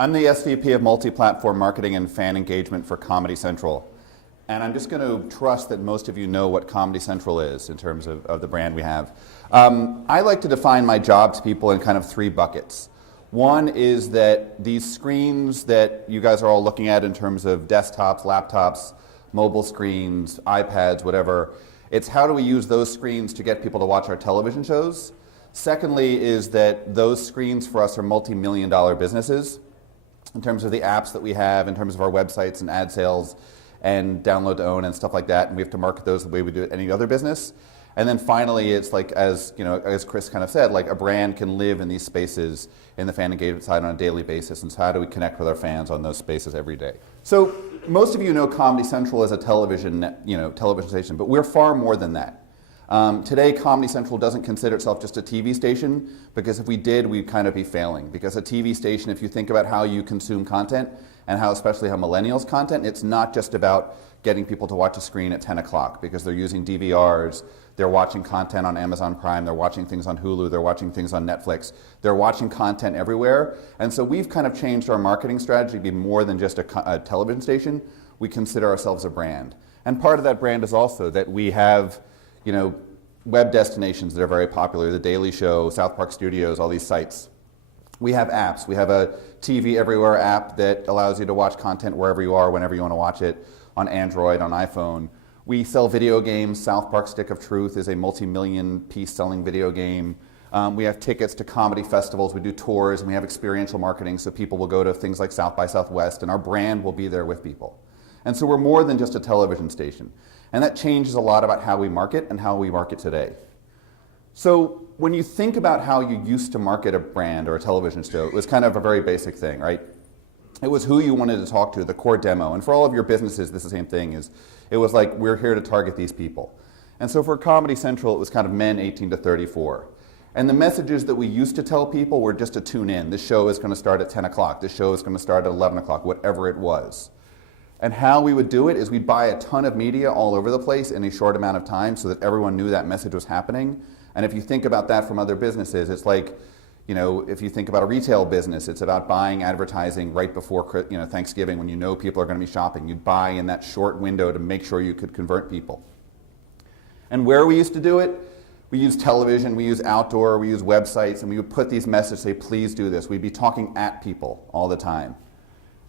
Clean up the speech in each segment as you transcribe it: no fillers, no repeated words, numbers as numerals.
I'm the SVP of Multi-Platform Marketing and Fan Engagement for Comedy Central. And I'm just going to trust that most of you know what Comedy Central is in terms of the brand we have. I like to define my job to people in kind of three buckets. One is that these screens that you guys are all looking at in terms of desktops, laptops, mobile screens, iPads, whatever, it's how do we use those screens to get people to watch our television shows. Secondly is that those screens for us are multi-million-dollar businesses in terms of the apps that we have, in terms of our websites and ad sales and download to own and stuff like that, and we have to market those the way we do any other business. And then finally, it's like, as Chris kind of said, like a brand can live in these spaces in the fan engagement side on a daily basis, and so how do we connect with our fans on those spaces every day? So most of you know Comedy Central as a television station, but we're far more than that. Today, Comedy Central doesn't consider itself just a TV station, because if we did, we'd kind of be failing. Because a TV station, if you think about how you consume content, and especially how millennials content, it's not just about getting people to watch a screen at 10 o'clock, because they're using DVRs, they're watching content on Amazon Prime, they're watching things on Hulu, they're watching things on Netflix, they're watching content everywhere. And so we've kind of changed our marketing strategy to be more than just a television station. We consider ourselves a brand. And part of that brand is also that we have web destinations that are very popular, The Daily Show, South Park Studios, all these sites. We have apps. We have a TV Everywhere app that allows you to watch content wherever you are, whenever you want to watch it, on Android, on iPhone. We sell video games. South Park Stick of Truth is a multi-million piece selling video game. We have tickets to comedy festivals. We do tours, and we have experiential marketing, so people will go to things like South by Southwest, and our brand will be there with people. And so we're more than just a television station. And that changes a lot about how we market and how we market today. So when you think about how you used to market a brand or a television show, it was kind of a very basic thing, right? It was who you wanted to talk to, the core demo. And for all of your businesses, this is the same thing. It was like, we're here to target these people. And so for Comedy Central, it was kind of men 18 to 34. And the messages that we used to tell people were just to tune in. This show is going to start at 10 o'clock. This show is going to start at 11 o'clock, whatever it was. And how we would do it is we'd buy a ton of media all over the place in a short amount of time so that everyone knew that message was happening. And if you think about that from other businesses, it's like, if you think about a retail business, it's about buying advertising right before Thanksgiving when you know people are going to be shopping. You'd buy in that short window to make sure you could convert people. And where we used to do it, we use television, we use outdoor, we use websites, and we would put these messages, say, please do this. We'd be talking at people all the time.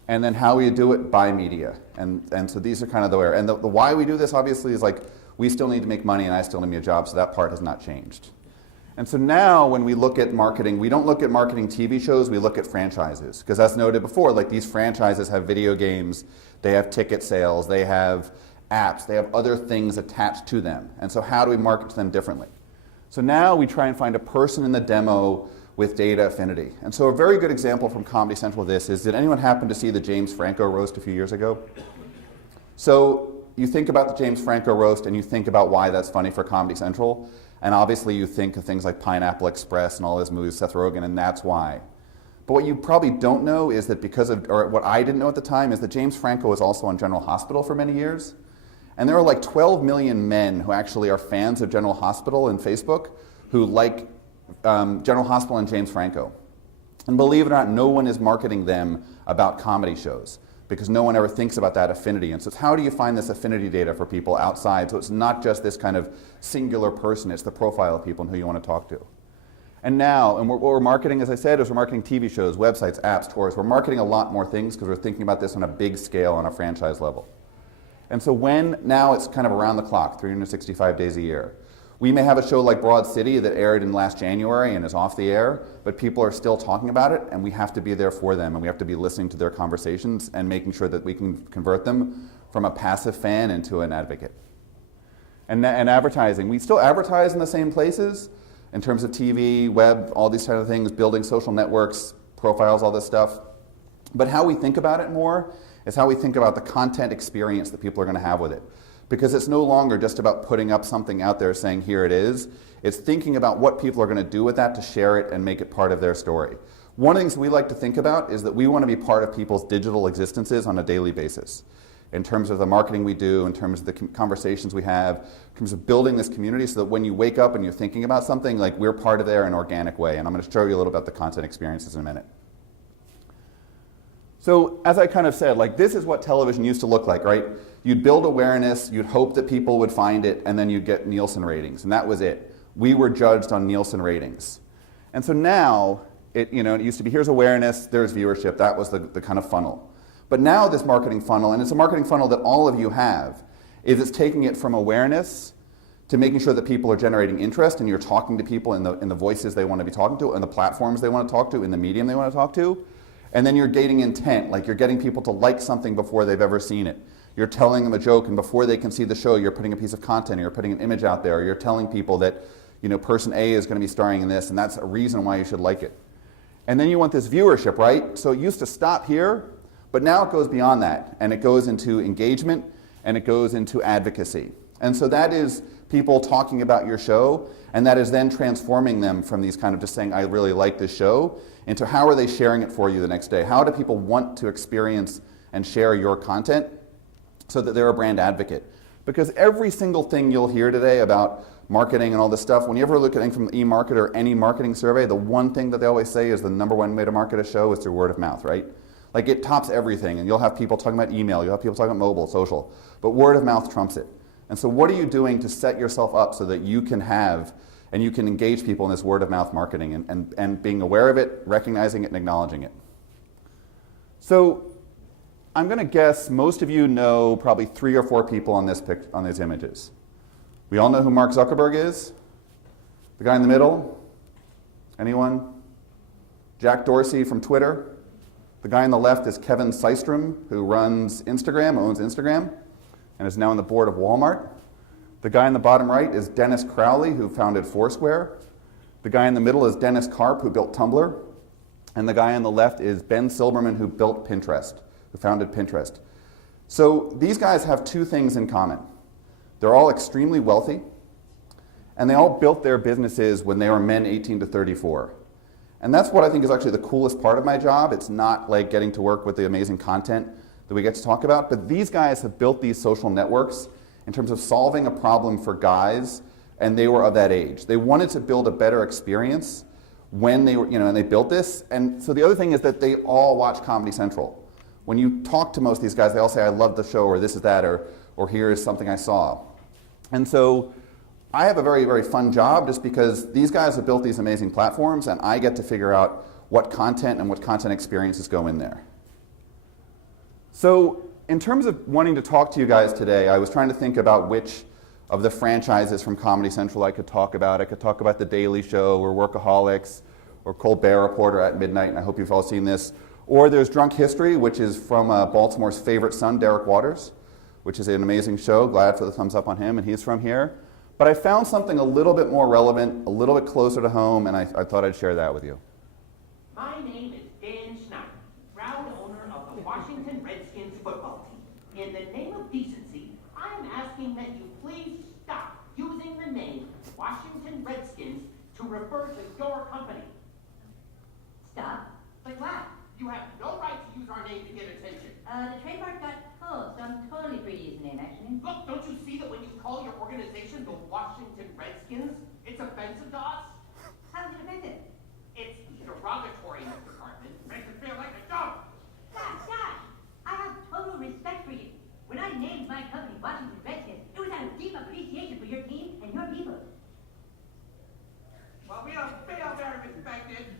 And then how we do it, by media. And so these are kind of the where. And the why we do this, obviously, is like, we still need to make money and I still need a job, so that part has not changed. And so now when we look at marketing, we don't look at marketing TV shows, we look at franchises. Because as noted before, like these franchises have video games, they have ticket sales, they have apps, they have other things attached to them. And so how do we market to them differently? So now we try and find a person in the demo with data affinity. And so a very good example from Comedy Central of this is, did anyone happen to see the James Franco roast a few years ago? So you think about the James Franco roast and you think about why that's funny for Comedy Central. And obviously you think of things like Pineapple Express and all his movies, Seth Rogen, and that's why. But what you probably don't know is that or what I didn't know at the time, is that James Franco was also on General Hospital for many years. And there are like 12 million men who actually are fans of General Hospital and Facebook who like General Hospital and James Franco. And believe it or not, no one is marketing them about comedy shows, because no one ever thinks about that affinity. And so it's how do you find this affinity data for people outside, so it's not just this kind of singular person, it's the profile of people and who you want to talk to. And now, what we're marketing, as I said, is we're marketing TV shows, websites, apps, tours. We're marketing a lot more things because we're thinking about this on a big scale on a franchise level. And so now it's kind of around the clock, 365 days a year. We may have a show like Broad City that aired in last January and is off the air, but people are still talking about it, and we have to be there for them, and we have to be listening to their conversations and making sure that we can convert them from a passive fan into an advocate. And advertising, we still advertise in the same places in terms of TV, web, all these kind of things, building social networks, profiles, all this stuff. But how we think about it more is how we think about the content experience that people are going to have with it. Because it's no longer just about putting up something out there saying, here it is. It's thinking about what people are going to do with that to share it and make it part of their story. One of the things we like to think about is that we want to be part of people's digital existences on a daily basis. In terms of the marketing we do, in terms of the conversations we have, in terms of building this community so that when you wake up and you're thinking about something, like we're part of there in an organic way. And I'm going to show you a little about the content experiences in a minute. So as I kind of said, like this is what television used to look like, right? You'd build awareness, you'd hope that people would find it, and then you'd get Nielsen ratings, and that was it. We were judged on Nielsen ratings. And so now, it used to be, here's awareness, there's viewership, that was the kind of funnel. But now this marketing funnel, and it's a marketing funnel that all of you have, is it's taking it from awareness to making sure that people are generating interest and you're talking to people in the voices they want to be talking to, and the platforms they want to talk to, in the medium they want to talk to. And then you're gating intent, like you're getting people to like something before they've ever seen it. You're telling them a joke, and before they can see the show, you're putting a piece of content, or you're putting an image out there, or you're telling people that person A is going to be starring in this, and that's a reason why you should like it. And then you want this viewership, right? So it used to stop here, but now it goes beyond that, and it goes into engagement, and it goes into advocacy. And so that is people talking about your show, and that is then transforming them from these kind of just saying, I really like this show, into how are they sharing it for you the next day? How do people want to experience and share your content so that they're a brand advocate? Because every single thing you'll hear today about marketing and all this stuff, when you ever look at anything from eMarketer or any marketing survey, the one thing that they always say is the number one way to market a show is through word of mouth, right? Like it tops everything, and you'll have people talking about email, you'll have people talking about mobile, social, but word of mouth trumps it. And so what are you doing to set yourself up so that you can have and you can engage people in this word of mouth marketing and being aware of it, recognizing it, and acknowledging it? So I'm going to guess most of you know probably 3 or 4 people on these images. We all know who Mark Zuckerberg is. The guy in the middle? Anyone? Jack Dorsey from Twitter. The guy on the left is Kevin Systrom, who runs Instagram, owns Instagram, and is now on the board of Walmart. The guy in the bottom right is Dennis Crowley, who founded Foursquare. The guy in the middle is Dennis Karp, who built Tumblr. And the guy on the left is Ben Silbermann, who built Pinterest, who founded Pinterest. So these guys have 2 things in common. They're all extremely wealthy, and they all built their businesses when they were men 18 to 34. And that's what I think is actually the coolest part of my job. It's not like getting to work with the amazing content that we get to talk about, but these guys have built these social networks in terms of solving a problem for guys, and they were of that age. They wanted to build a better experience when they were, and they built this. And so the other thing is that they all watch Comedy Central. When you talk to most of these guys, they all say, I love the show, or this is that, or here is something I saw. And so I have a very, very fun job just because these guys have built these amazing platforms, and I get to figure out what content and what content experiences go in there. So in terms of wanting to talk to you guys today, I was trying to think about which of the franchises from Comedy Central I could talk about. I could talk about The Daily Show, or Workaholics, or Colbert Report, or At Midnight, and I hope you've all seen this. Or there's Drunk History, which is from Baltimore's favorite son, Derek Waters, which is an amazing show. Glad for the thumbs up on him, and he's from here. But I found something a little bit more relevant, a little bit closer to home, and I thought I'd share that with you. My name is Dan Snyder, proud owner of the Washington Redskins football team. In the name of decency, I am asking that you please stop using the name Washington Redskins to refer to your company. Stop? But why? You have no right to use our name to get attention. The trademark got pulled, so I'm totally free to use the name, actually. Look, don't you see that when you call your organization the Washington Redskins, it's offensive to us? How is it offensive? It's derogatory, Mr. Cartman. Makes it feel like a joke. Gosh, I have total respect for you. When I named my company Washington Redskins, it was out of deep appreciation for your team and your people. Well, we don't feel very respected.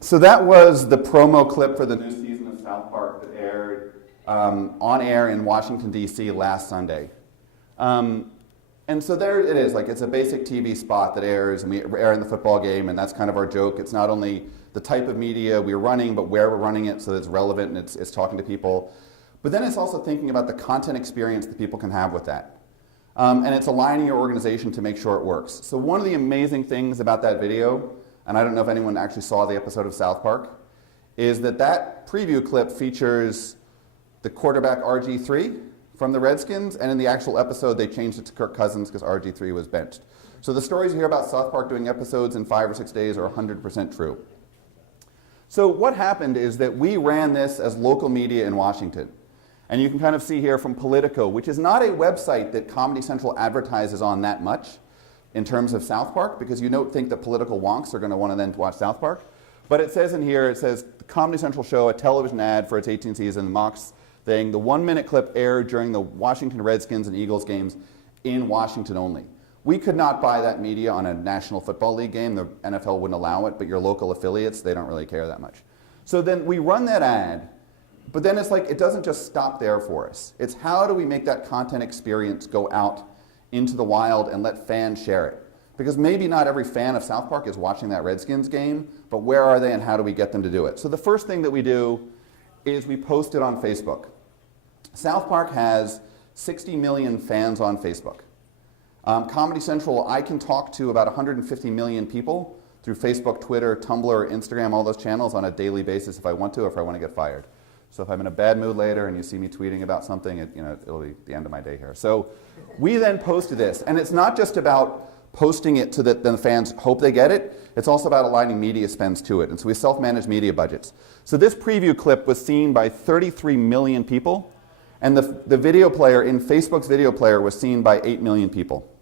So that was the promo clip for the new season of South Park that aired on air in Washington, D.C. last Sunday. And so there it is, like it's a basic TV spot that airs, and we air in the football game, and that's kind of our joke. It's not only the type of media we're running, but where we're running it so that it's relevant and it's talking to people. But then it's also thinking about the content experience that people can have with that. And it's aligning your organization to make sure it works. So one of the amazing things about that video, and I don't know if anyone actually saw the episode of South Park, is that that preview clip features the quarterback RG3 from the Redskins, and in the actual episode they changed it to Kirk Cousins because RG3 was benched. So the stories you hear about South Park doing episodes in 5 or 6 days are 100% true. So what happened is that we ran this as local media in Washington. And you can kind of see here from Politico, which is not a website that Comedy Central advertises on that much in terms of South Park, because you don't think that political wonks are going to want to then watch South Park. But it says in here, it says, the Comedy Central show, a television ad for its 18th season, mocks thing. The 1-minute clip aired during the Washington Redskins and Eagles games in Washington only. We could not buy that media on a National Football League game. The NFL wouldn't allow it, but your local affiliates, they don't really care that much. So then we run that ad, but then it's like, it doesn't just stop there for us. It's how do we make that content experience go out into the wild and let fans share it? Because maybe not every fan of South Park is watching that Redskins game, but where are they and how do we get them to do it? So the first thing that we do is we post it on Facebook. South Park has 60 million fans on Facebook. Comedy Central, I can talk to about 150 million people through Facebook, Twitter, Tumblr, Instagram, all those channels on a daily basis if I want to, or if I want to get fired. So if I'm in a bad mood later and you see me tweeting about something, it'll be the end of my day here. So we then posted this, and it's not just about posting it so that the fans hope they get it, it's also about aligning media spends to it. And so we self-manage media budgets. So this preview clip was seen by 33 million people, and the video player in Facebook's video player was seen by 8 million people.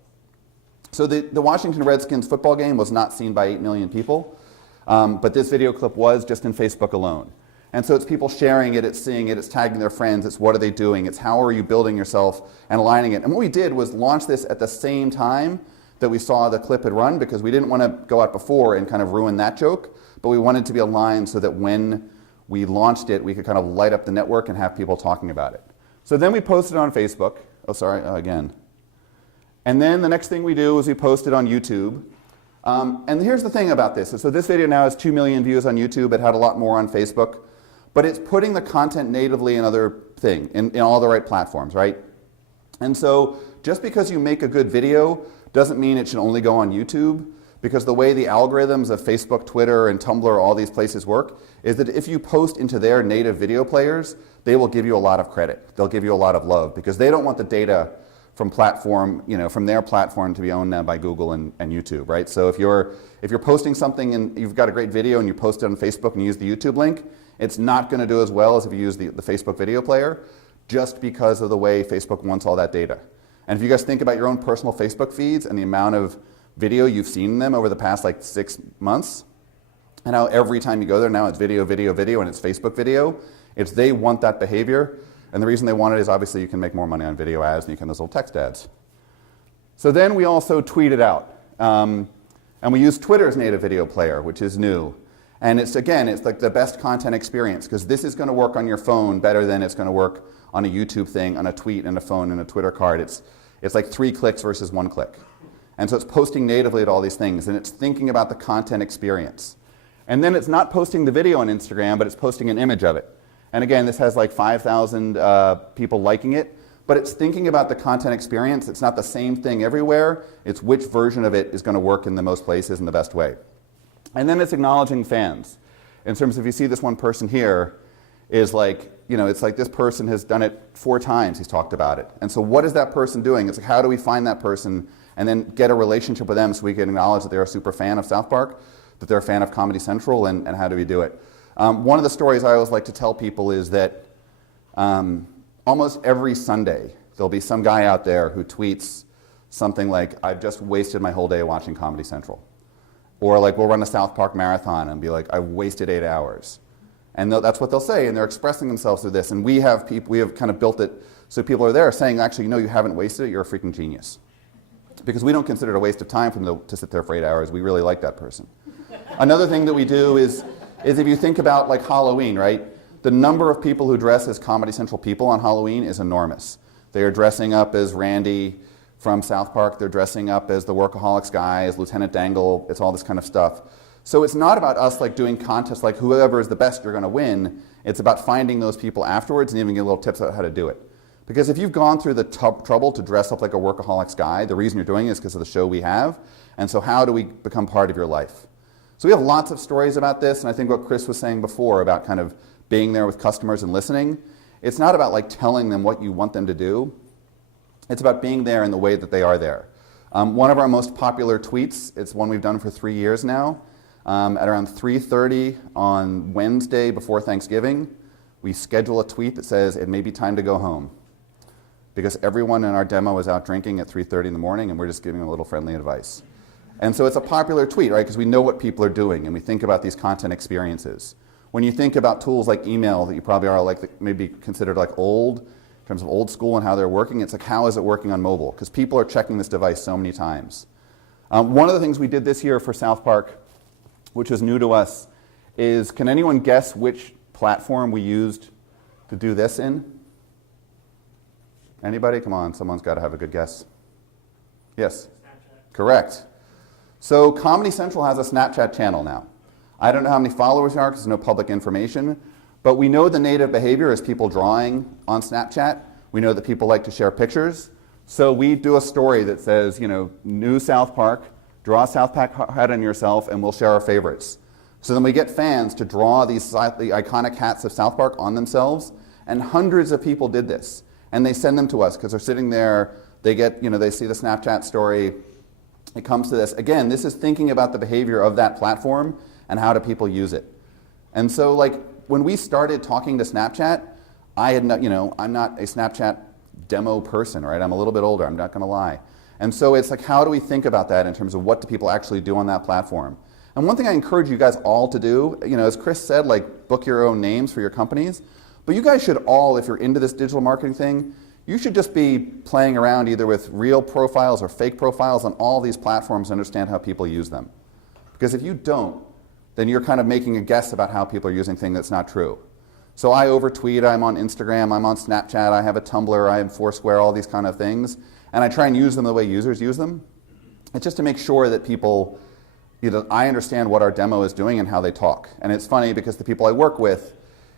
So the Washington Redskins football game was not seen by 8 million people, but this video clip was just in Facebook alone. And so it's people sharing it, it's seeing it, it's tagging their friends, it's what are they doing, it's how are you building yourself and aligning it. And what we did was launch this at the same time that we saw the clip had run, because we didn't want to go out before and kind of ruin that joke, but we wanted to be aligned so that when we launched it, we could kind of light up the network and have people talking about it. So then we posted it on Facebook. Oh, sorry, again. And then the next thing we do is we post it on YouTube. And here's the thing about this. So this video now has 2 million views on YouTube. It had a lot more on Facebook. But it's putting the content natively in other things, in all the right platforms, right? And so just because you make a good video doesn't mean it should only go on YouTube, because the way the algorithms of Facebook, Twitter, and Tumblr, all these places work, is that if you post into their native video players, they will give you a lot of credit. They'll give you a lot of love, because they don't want the data from from their platform to be owned now by Google and YouTube, right? So if you're posting something and you've got a great video and you post it on Facebook and you use the YouTube link, it's not going to do as well as if you use the Facebook video player, just because of the way Facebook wants all that data. And if you guys think about your own personal Facebook feeds and the amount of video you've seen in them over the past like 6 months, and how every time you go there now it's video, video, video, and it's Facebook video, they want that behavior. And the reason they want it is obviously you can make more money on video ads than you can those little text ads. So then we also tweeted out. And we use Twitter's native video player, which is new. And it's like the best content experience, because this is going to work on your phone better than it's going to work on a YouTube thing, on a tweet, and a phone, and a Twitter card. It's like 3 clicks versus 1 click. And so it's posting natively to all these things, and it's thinking about the content experience. And then it's not posting the video on Instagram, but it's posting an image of it. And again, this has like 5,000 people liking it, but it's thinking about the content experience. It's not the same thing everywhere. It's which version of it is going to work in the most places in the best way. And then it's acknowledging fans. In terms of, if you see this one person here, is like, it's like this person has done it 4 times, he's talked about it. And so what is that person doing? It's like, how do we find that person and then get a relationship with them so we can acknowledge that they're a super fan of South Park, that they're a fan of Comedy Central, and how do we do it? One of the stories I always like to tell people is that almost every Sunday there'll be some guy out there who tweets something like, I've just wasted my whole day watching Comedy Central. Or like, we'll run a South Park marathon and be like, I've wasted 8 hours. And that's what they'll say, and they're expressing themselves through this. And we have kind of built it so people are there saying, actually, you haven't wasted it, you're a freaking genius. Because we don't consider it a waste of time for them to sit there for 8 hours. We really like that person. Another thing that we do is if you think about like Halloween, right? The number of people who dress as Comedy Central people on Halloween is enormous. They are dressing up as Randy from South Park. They're dressing up as the Workaholics guy, as Lieutenant Dangle. It's all this kind of stuff. So it's not about us like doing contests like whoever is the best, you're going to win. It's about finding those people afterwards and even getting little tips on how to do it. Because if you've gone through the trouble to dress up like a Workaholics guy, the reason you're doing it is because of the show we have. And so how do we become part of your life? So we have lots of stories about this, and I think what Chris was saying before about kind of being there with customers and listening, it's not about like telling them what you want them to do. It's about being there in the way that they are there. One of our most popular tweets, it's one we've done for 3 years now, At around 3:30 on Wednesday before Thanksgiving, we schedule a tweet that says, it may be time to go home. Because everyone in our demo is out drinking at 3:30 in the morning, and we're just giving a little friendly advice. And so it's a popular tweet, right? Because we know what people are doing, and we think about these content experiences. When you think about tools like email that you probably are like maybe considered like old, in terms of old school and how they're working, it's like, how is it working on mobile? Because people are checking this device so many times. One of the things we did this year for South Park, which was new to us, is can anyone guess which platform we used to do this in? Anybody? Come on, someone's got to have a good guess. Yes? Snapchat. Correct. So Comedy Central has a Snapchat channel now. I don't know how many followers there are because there's no public information, but we know the native behavior is people drawing on Snapchat. We know that people like to share pictures. So we do a story that says, you know, new South Park, draw a South Park hat on yourself, and we'll share our favorites. So then we get fans to draw these slightly iconic hats of South Park on themselves, and hundreds of people did this. And they send them to us because they're sitting there, they get, you know, they see the Snapchat story, it comes to this. Again, this is thinking about the behavior of that platform and how do people use it. And so like when we started talking to Snapchat, I had not, you know, I'm not a Snapchat demo person, right? I'm a little bit older, I'm not gonna lie. And so it's like, how do we think about that in terms of what do people actually do on that platform? And one thing I encourage you guys all to do, you know, as Chris said, like book your own names for your companies, but you guys should all, if you're into this digital marketing thing, you should just be playing around either with real profiles or fake profiles on all these platforms and understand how people use them. Because if you don't, then you're kind of making a guess about how people are using things that's not true. So I overtweet, I'm on Instagram, I'm on Snapchat, I have a Tumblr, I have Foursquare, all these kind of things, and I try and use them the way users use them. It's just to make sure that people, you know, I understand what our demo is doing and how they talk. And it's funny because the people I work with,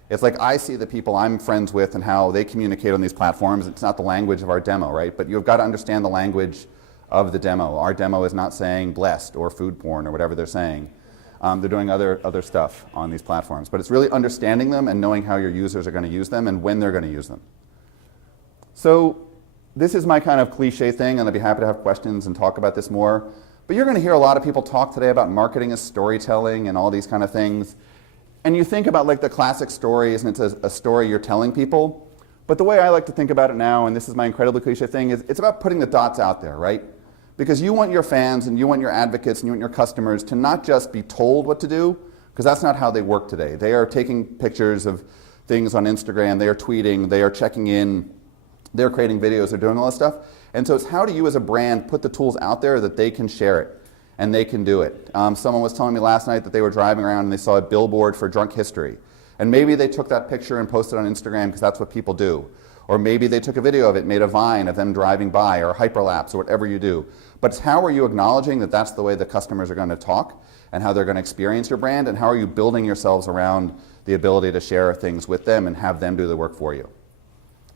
it's like I see the people I'm friends with and how they communicate on these platforms. It's not the language of our demo, right? But you've got to understand the language of the demo. Our demo is not saying blessed or food porn or whatever they're saying. They're doing other stuff on these platforms. But it's really understanding them and knowing how your users are going to use them and when they're going to use them. So this is my kind of cliche thing, and I'd be happy to have questions and talk about this more. But you're going to hear a lot of people talk today about marketing as storytelling and all these kind of things. And you think about like the classic stories, and it's a story you're telling people. But the way I like to think about it now, and this is my incredibly cliche thing, is it's about putting the dots out there, right? Because you want your fans and you want your advocates and you want your customers to not just be told what to do, because that's not how they work today. They are taking pictures of things on Instagram, they are tweeting, they are checking in, they're creating videos, they're doing all this stuff. And so it's how do you as a brand put the tools out there that they can share it and they can do it. Someone was telling me last night that they were driving around and they saw a billboard for drunk history. And maybe they took that picture and posted it on Instagram because that's what people do. Or maybe they took a video of it, made a vine of them driving by, or hyperlapse, or whatever you do. But it's how are you acknowledging that that's the way the customers are going to talk and how they're going to experience your brand, and how are you building yourselves around the ability to share things with them and have them do the work for you.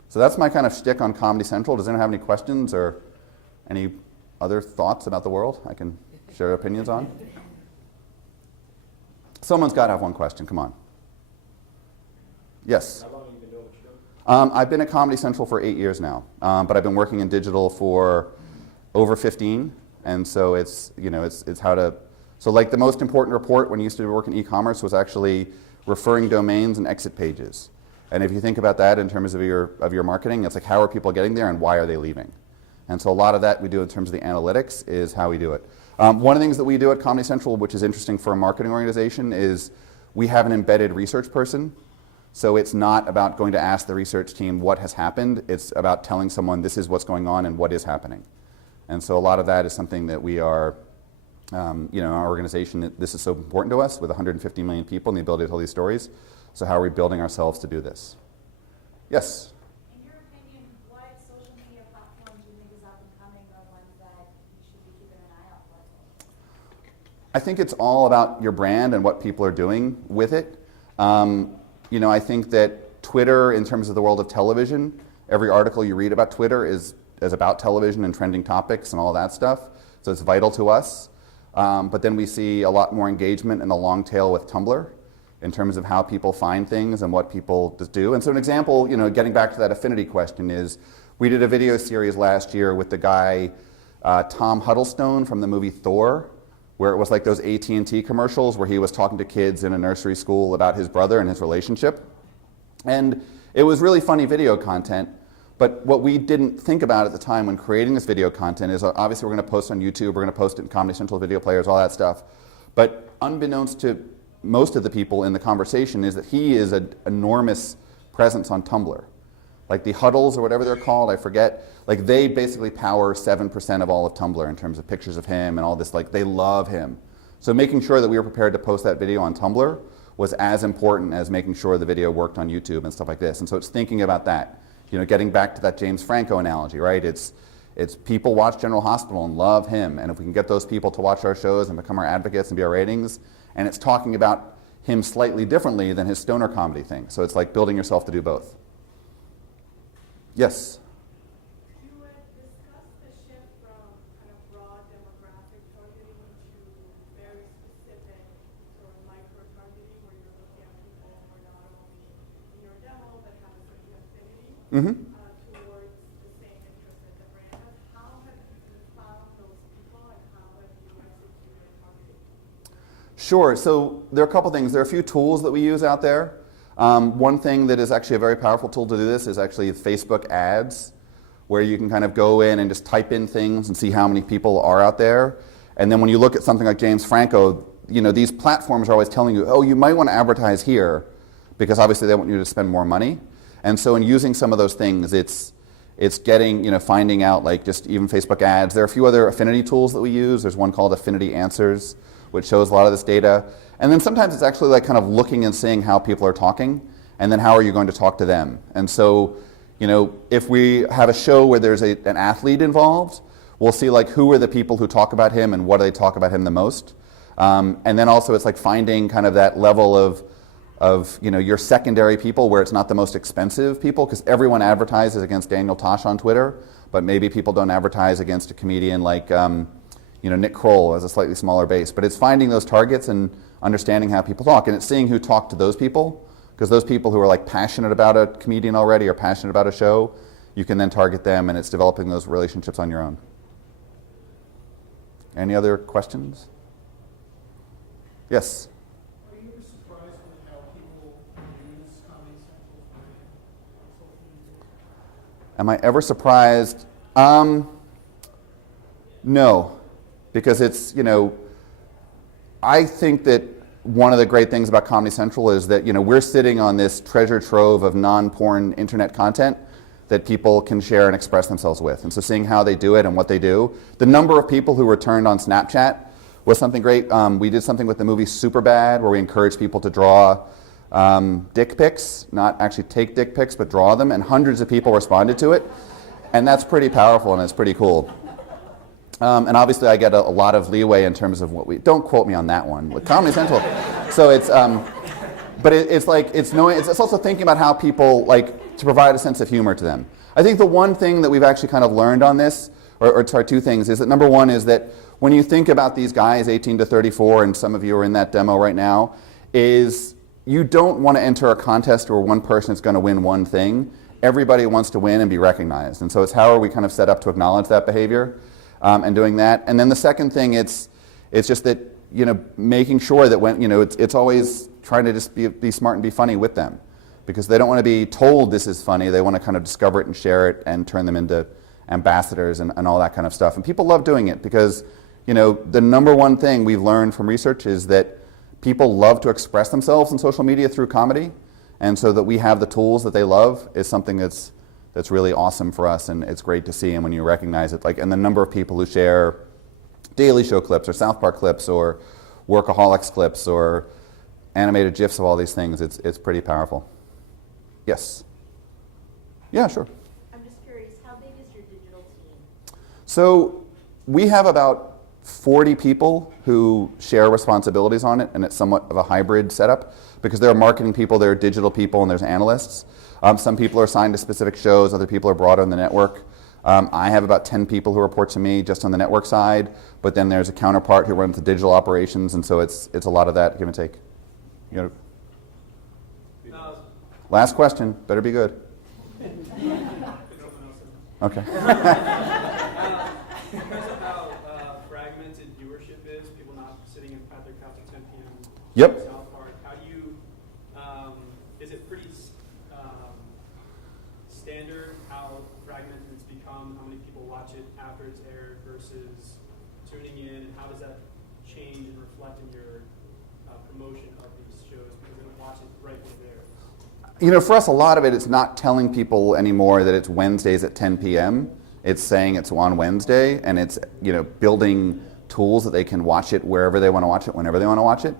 So that's my kind of shtick on Comedy Central. Does anyone have any questions or any other thoughts about the world I can share opinions on? Someone's got to have one question. Come on. Yes? How long have you been doing what you're doing? I've been at Comedy Central for 8 years now, but I've been working in digital for over 15, and so it's, you know, it's how to, so like the most important report when you used to work in e-commerce was actually referring domains and exit pages. And if you think about that in terms of your marketing, it's like how are people getting there and why are they leaving? And so a lot of that we do in terms of the analytics is how we do it. One of the things that we do at Comedy Central, which is interesting for a marketing organization, is we have an embedded research person. So it's not about going to ask the research team what has happened, it's about telling someone this is what's going on and what is happening. And so a lot of that is something that we are, you know, our organization, this is so important to us with 150 million people and the ability to tell these stories. So how are we building ourselves to do this? Yes? In your opinion, what social media platforms do you think is up and coming are ones that you should be keeping an eye out for? I think it's all about your brand and what people are doing with it. You know, I think that Twitter, in terms of the world of television, every article you read about Twitter is about television and trending topics and all that stuff. So it's vital to us. But then we see a lot more engagement in the long tail with Tumblr in terms of how people find things and what people just do. And so an example, you know, getting back to that affinity question is, we did a video series last year with the guy, Tom Huddlestone from the movie Thor, where it was like those AT&T commercials where he was talking to kids in a nursery school about his brother and his relationship. And it was really funny video content, but what we didn't think about at the time when creating this video content is obviously we're going to post on YouTube, we're going to post it in Comedy Central video players, all that stuff. But unbeknownst to most of the people in the conversation is that he is an enormous presence on Tumblr. Like the huddles or whatever they're called, I forget, like they basically power 7% of all of Tumblr in terms of pictures of him and all this, like they love him. So making sure that we were prepared to post that video on Tumblr was as important as making sure the video worked on YouTube and stuff like this. And so it's thinking about that. You know, getting back to that James Franco analogy, right? It's people watch General Hospital and love him, and if we can get those people to watch our shows and become our advocates and be our ratings, and it's talking about him slightly differently than his stoner comedy thing. So it's like building yourself to do both. Yes? You had discussed the shift from kind of broad demographic targeting to very specific sort of micro-targeting where you're looking at people who are not only in your demo but have a certain affinity towards the same interest that the brand has. How have you found those people and how have you executed targeting? Sure. So there are a couple things. There are a few tools that we use out there. One thing that is actually a very powerful tool to do this is actually Facebook ads, where you can kind of go in and just type in things and see how many people are out there. And then when you look at something like James Franco, you know, these platforms are always telling you, oh, you might want to advertise here, because obviously they want you to spend more money. And so in using some of those things, it's getting, you know, finding out like just even Facebook ads. There are a few other affinity tools that we use. There's one called Affinity Answers, which shows a lot of this data. And then sometimes it's actually like kind of looking and seeing how people are talking, and then how are you going to talk to them. And so, you know, if we have a show where there's an athlete involved, we'll see like who are the people who talk about him and what do they talk about him the most. And then also it's like finding kind of that level of you know, your secondary people where it's not the most expensive people, because everyone advertises against Daniel Tosh on Twitter, but maybe people don't advertise against a comedian like you know, Nick Kroll has a slightly smaller base. But it's finding those targets and understanding how people talk, and it's seeing who talk to those people, because those people who are like passionate about a comedian already or passionate about a show, you can then target them, and it's developing those relationships on your own. Any other questions? Yes? Are you ever surprised with how people use Comedy Central on social media? Am I ever surprised? No, because it's, you know, I think that one of the great things about Comedy Central is that, you know, we're sitting on this treasure trove of non-porn internet content that people can share and express themselves with. And so seeing how they do it and what they do. The number of people who returned on Snapchat was something great. We did something with the movie Superbad where we encouraged people to draw dick pics, not actually take dick pics, but draw them, and hundreds of people responded to it. And that's pretty powerful and it's pretty cool. And obviously I get a lot of leeway in terms of what we, don't quote me on that one, with Comedy Central. So it's, but it's like, it's knowing, it's also thinking about how people, like, to provide a sense of humor to them. I think the one thing that we've actually kind of learned on this, or sorry, two things, is that number one is that when you think about these guys, 18 to 34, and some of you are in that demo right now, is you don't want to enter a contest where one person is going to win one thing. Everybody wants to win and be recognized. And so it's how are we kind of set up to acknowledge that behavior. And doing that. And then the second thing, it's just that, you know, making sure that when, you know, it's always trying to just be smart and be funny with them, because they don't want to be told this is funny. They want to kind of discover it and share it and turn them into ambassadors and all that kind of stuff. And people love doing it because, you know, the number one thing we've learned from research is that people love to express themselves in social media through comedy. And so that we have the tools that they love is something that's really awesome for us, and it's great to see. And when you recognize it, like, and the number of people who share Daily Show clips or South Park clips or Workaholics clips or animated GIFs of all these things, it's pretty powerful. Yes? Yeah, sure. I'm just curious, how big is your digital team? So we have about 40 people who share responsibilities on it, and it's somewhat of a hybrid setup because there are marketing people, there are digital people, and there's analysts. Some people are assigned to specific shows, other people are brought on the network. I have about 10 people who report to me just on the network side, but then there's a counterpart who runs the digital operations, and so it's a lot of that give and take. You gotta... Last question, better be good. Okay. Because of how fragmented viewership is, people not Yep. South Park. How do you, is it pretty standard how fragmented it's become, how many people watch it after it's aired versus tuning in, and how does that change and reflect in your promotion of these shows, because they don't watch it right when it airs? You know, for us, a lot of it's not telling people anymore that it's Wednesdays at 10 p.m. It's saying it's on Wednesday, and it's, you know, building tools that they can watch it wherever they want to watch it, whenever they want to watch it.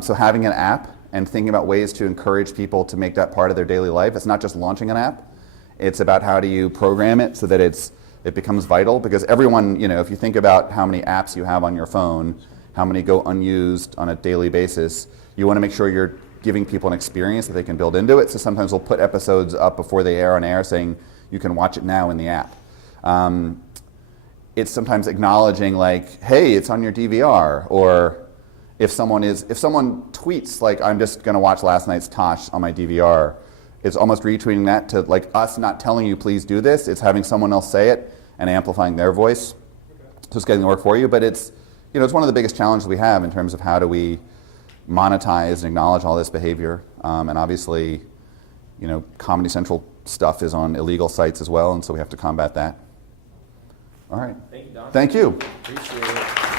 So having an app and thinking about ways to encourage people to make that part of their daily life. It's not just launching an app. It's about how do you program it so that it becomes vital, because everyone, you know, if you think about how many apps you have on your phone, how many go unused on a daily basis, you want to make sure you're giving people an experience that they can build into it. So sometimes we'll put episodes up before they air on air saying you can watch it now in the app. It's sometimes acknowledging like, hey, it's on your DVR, or if someone tweets like, I'm just going to watch last night's Tosh on my DVR, it's almost retweeting that to like us not telling you please do this. It's having someone else say it and amplifying their voice. So it's getting the work for you, but it's, you know, it's one of the biggest challenges we have in terms of how do we monetize and acknowledge all this behavior. And obviously, you know, Comedy Central stuff is on illegal sites as well, and so we have to combat that. All right. Thank you, Don. Thank you. Appreciate it.